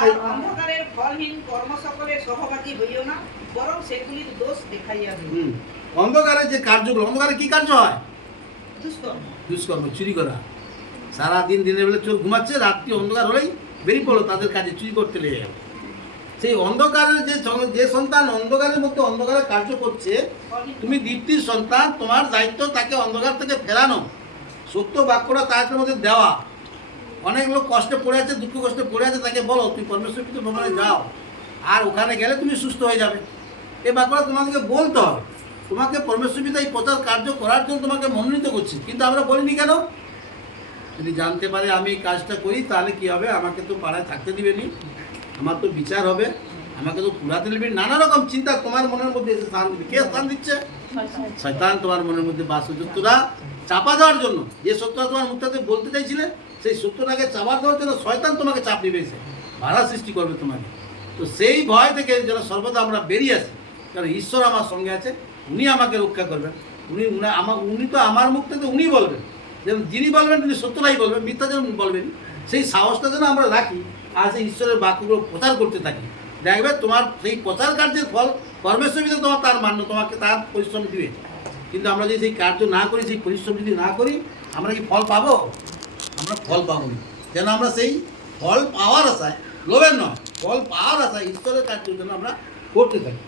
আর অন্ধকারের ফলহীন কর্ম সকলের সহভাগী হইও না, বরং সেগুলির দোষ দেখাইয়া দিও। অন্ধকারের যে কার্যগুলো, অন্ধকারে কি কার্য হয়? দুষ্কর্ম। দুষ্কর্ম, চুরি করা। সারাদিন দিনের বেলা চোখ ঘুমাচ্ছে, রাত্রি অন্ধকার হলেই বেরিয়ে পড়লো তাদের কাজে, চুরি করতে লেগে গেল। সেই অন্ধকারের যে সন্তান অন্ধকারের মধ্যে অন্ধকারের কার্য করছে, তুমি দীপ্তির সন্তান, তোমার দায়িত্ব তাকে অন্ধকার থেকে ফেরানো, সত্য বাক্যটা তার মধ্যে দেওয়া। অনেক লোক কষ্টে পড়ে আছে, দুঃখ কষ্টে পড়ে আছে, তাকে বলো তুমি পরমেশ্বর পিতা ভ্রমণে যাও, আর ওখানে গেলে তুমি সুস্থ হয়ে যাবে। এই বাক্যটা তোমাকে বলতে হবে। তোমাকে পরমেশ্বর পিতা এই প্রচার কার্য করার জন্য তোমাকে মনোনীত করছে, কিন্তু আমরা বলিনি কেন? যদি জানতে পারে আমি এই কাজটা করি, তাহলে কি হবে? আমাকে তো পাড়ায় থাকতে দিবেনি, আমার তো বিচার হবে, আমাকে তো পুরাতে দিবেন। নানা রকম চিন্তা তোমার মনের মধ্যে এসে স্থান দিবে। কে স্থান দিচ্ছে? শয়তান তোমার মনের মধ্যে বাস হচ্ছে। তোরা চাপা দেওয়ার জন্য, যে সত্যটা তোমার মুখটাতে বলতে চাইছিলে, সেই সত্যটাকে চাপা দেওয়ার জন্য শয়তান তোমাকে চাপ নিবে, এসে ভাড়া সৃষ্টি করবে তোমাকে। তো সেই ভয় থেকে যেন সর্বদা আমরা বেরিয়ে আসি, কারণ ঈশ্বর আমার সঙ্গে আছে, উনি আমাকে রক্ষা করবেন। উনি তো আমার মুখ থেকে উনি বলবেন, যেমন যিনি বলবেন তিনি সত্যটাই বলবেন, মিথ্যা যেন বলবেন। সেই সাহসটা যেন আমরা রাখি, আর সেই ঈশ্বরের বাক্যগুলো প্রচার করতে থাকি। দেখবে তোমার সেই প্রচার কার্যের ফল পরমেশ্বর পিতা তোমার তার মান্য তোমাকে তার পরিশ্রম দিবে। কিন্তু আমরা যদি সেই কার্য না করি, সেই পরিশ্রম যদি না করি, আমরা কি ফল পাবো? আমরা ফল পাবো না। যেন আমরা সেই ফল পাওয়ার আশায়, লোভের নয়, ফল পাওয়ার আশায় ঈশ্বরের কার্য যেন আমরা করতে থাকি।